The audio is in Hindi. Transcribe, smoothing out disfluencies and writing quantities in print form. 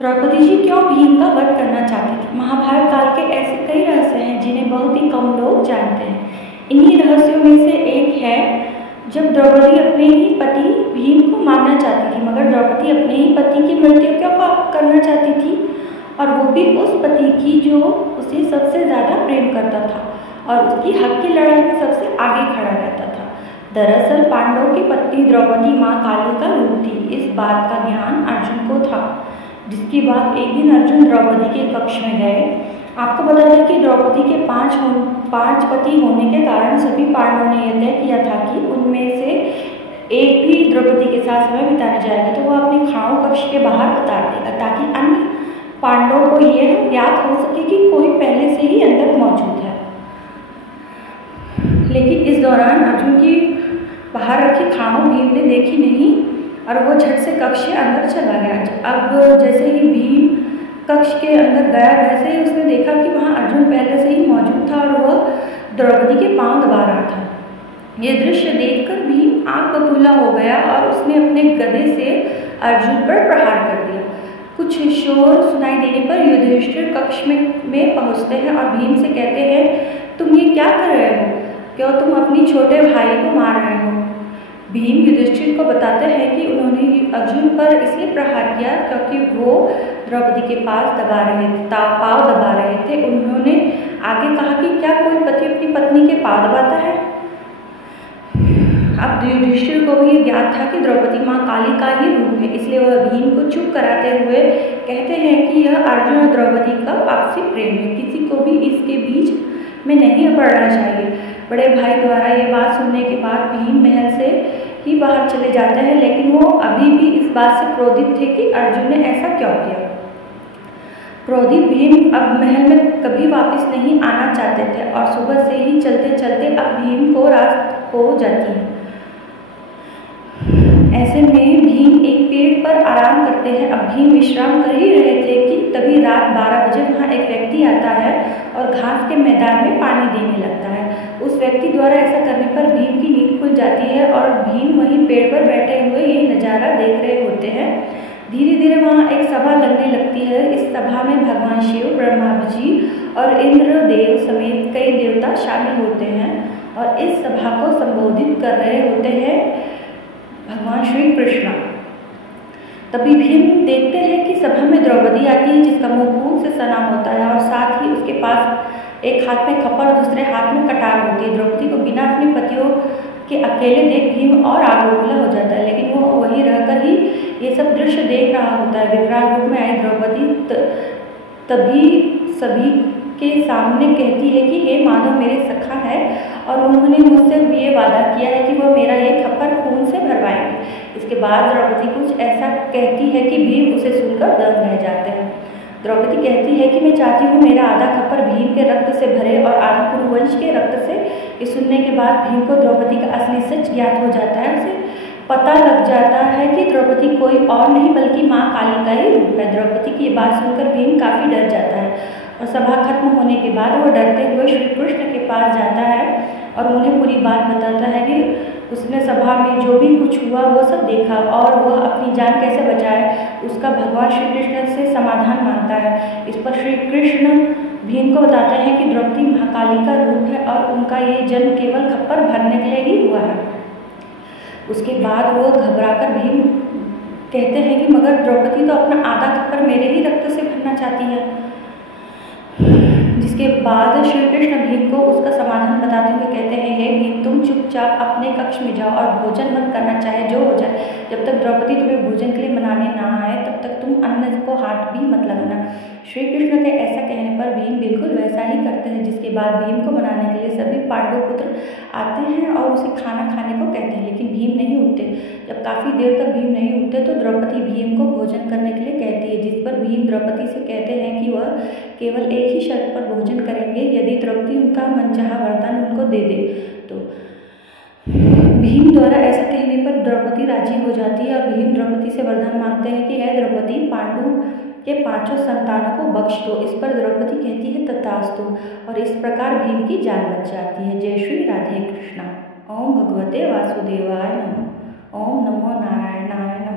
द्रौपदी जी क्यों भीम का वध करना चाहती थी? महाभारत काल के ऐसे कई रहस्य हैं जिन्हें बहुत ही कम लोग जानते हैं। इन्हीं रहस्यों में से एक है जब द्रौपदी अपने ही पति भीम को मारना चाहती थी, मगर द्रौपदी अपने ही पति की मृत्यु क्यों करना चाहती थी, और वो भी उस पति की जो उसे सबसे ज़्यादा प्रेम करता था और उसकी हक की लड़ाई में सबसे आगे खड़ा रहता था। दरअसल पांडवों की पत्नी द्रौपदी माँ काली का रूप थी। इस बात का ज्ञान अर्जुन को था, जिसके बाद एक दिन अर्जुन द्रौपदी के कक्ष में गए। आपको बता दें कि द्रौपदी के पांच पति होने के कारण सभी पांडवों ने यह तय किया था कि उनमें से एक भी द्रौपदी के साथ समय बिताने जाएगा तो वह अपने खाओ कक्ष के बाहर उतार देगा, ताकि अन्य पांडवों को यह ज्ञात हो सके कि कोई पहले से ही अंदर मौजूद है। लेकिन इस दौरान अर्जुन की बाहर रखी खाओ भीम ने देखी नहीं और वो झट से कक्ष के अंदर चला गया। अब जैसे ही भीम कक्ष के अंदर गया, वैसे ही उसने देखा कि वहाँ अर्जुन पहले से ही मौजूद था और वह द्रौपदी के पांव दबा रहा था। ये दृश्य देखकर भीम आग बबूला हो गया और उसने अपने गदे से अर्जुन पर प्रहार कर दिया। कुछ शोर सुनाई देने पर युधिष्ठिर कक्ष में पहुँचते हैं और भीम से कहते हैं, तुम ये क्या कर रहे हो? क्यों तुम अपनी छोटे भाई को मार रहे हो? भीम युधिष्ठिर को बताते हैं कि उन्होंने अर्जुन पर इसलिए प्रहार किया क्योंकि वो द्रौपदी के पांव दबा रहे थे। उन्होंने आगे कहा कि क्या कोई पति अपनी पत्नी के पांव दबाता है? अब युधिष्ठिर को भी ज्ञात था कि द्रौपदी माँ काली का ही रूप है, इसलिए वह भीम को चुप कराते हुए कहते हैं कि यह अर्जुन और द्रौपदी का आपसी प्रेम है, किसी को भी इसके बीच में नहीं पड़ना चाहिए। बड़े भाई द्वारा ये बात सुनने के बाद भीम महल से ही बाहर चले जाते हैं, लेकिन वो अभी भी इस बात से क्रोधित थे कि अर्जुन ने ऐसा क्यों किया। क्रोधित भीम अब महल में कभी वापस नहीं आना चाहते थे और सुबह से ही चलते चलते अब भीम को रात हो जाती है। ऐसे में भीम एक पेड़ पर आराम करते हैं। अब भीम विश्राम कर ही रहे थे कि तभी रात 12 बजे वहाँ एक व्यक्ति आता है और घास के मैदान में पानी देने लगता है। उस व्यक्ति द्वारा ऐसा करने पर भीम की नींद खुल जाती है और भीम वहीं पेड़ पर बैठे हुए ये नज़ारा देख रहे होते हैं। धीरे धीरे वहाँ एक सभा लगने लगती है। इस सभा में भगवान शिव, ब्रह्मा जी और इंद्रदेव समेत कई देवता शामिल होते हैं और इस सभा को संबोधित कर रहे होते हैं भगवान श्री कृष्ण। तभी भीम देखते हैं कि सभा में द्रौपदी आती है, जिसका मुंह खून से सना होता है और साथ ही उसके पास एक हाथ में खप्पर, दूसरे हाथ में कटार होती है। द्रौपदी को बिना अपने पतियों के अकेले देख भीम और आग बबूला हो जाता है, लेकिन वो वहीं रहकर ही ये सब दृश्य देख रहा होता है। विकराल रूप में आई द्रौपदी तभी सभी के सामने कहती है कि हे माधव मेरे सखा है और उन्होंने मुझसे ये वादा किया है कि वह मेरा ये खप्पर खून से भरवाएंगे। इसके बाद द्रौपदी कुछ ऐसा कहती है कि भीम उसे सुनकर दंग रह जाते हैं। द्रौपदी कहती है कि मैं चाहती हूँ मेरा आधा खप्पर भीम के रक्त से भरे और आधा कुरुवंश के रक्त से। ये सुनने के बाद भीम को द्रौपदी का असली सच ज्ञात हो जाता है। उसे पता लग जाता है कि द्रौपदी कोई और नहीं बल्कि माँ काली का ही रूप है। द्रौपदी की ये बात सुनकर भीम काफ़ी डर जाता है और सभा खत्म होने के बाद वह डरते हुए श्री कृष्ण के पास जाता है और उन्हें पूरी बात बताता है कि उसने सभा में जो भी कुछ हुआ वो सब देखा और वह अपनी जान कैसे बचाए उसका भगवान श्री कृष्ण से समाधान मांगता है। इस पर श्री कृष्ण भीम को बताते हैं कि द्रौपदी महाकाली का रूप है और उनका ये जन्म केवल खप्पर भरने के लिए ही हुआ है। उसके बाद वो घबराकर भीम कहते हैं कि मगर द्रौपदी तो अपना आधा खप्पर मेरे ही रक्त से भरना चाहती है। जिसके बाद श्री कृष्ण भीम को उसका समाधान बताते हुए कहते हैं, हे भीम तुम चुपचाप अपने कक्ष में जाओ और भोजन मत करना, चाहे जो हो जाए। जब तक द्रौपदी तुम्हें भोजन के लिए मनाने ना आए तब तक तुम अन्न को हाथ भी मत लगाना। श्री कृष्ण के ऐसा कहने पर भीम बिल्कुल वैसा ही करते हैं। जिसके बाद भीम को मनाने के लिए सभी पांडव पुत्र आते हैं और उसे खाना खाने को कहते हैं, लेकिन भीम नहीं उठते। जब काफ़ी देर तक भीम नहीं उठते तो द्रौपदी भीम को भोजन करने के लिए कहती है, जिस पर भीम द्रौपदी से कहते हैं कि वह केवल एक ही शर्त पर भोजन करेंगे, यदि द्रौपदी उनका मनचाहा वरदान उनको दे दे तो। भीम द्वारा ऐसा कहने पर द्रौपदी राजी हो जाती है और भीम द्रौपदी से वरदान मांगते हैं कि हे द्रौपदी पांडु के पांचों संतानों को बख्श दो। इस पर द्रौपदी कहती है तथास्तु और इस प्रकार भीम की जान बच जाती है। जय श्री राधे कृष्णा। ओम भगवते वासुदेवाय नमः। ओम नमो नारायणाय।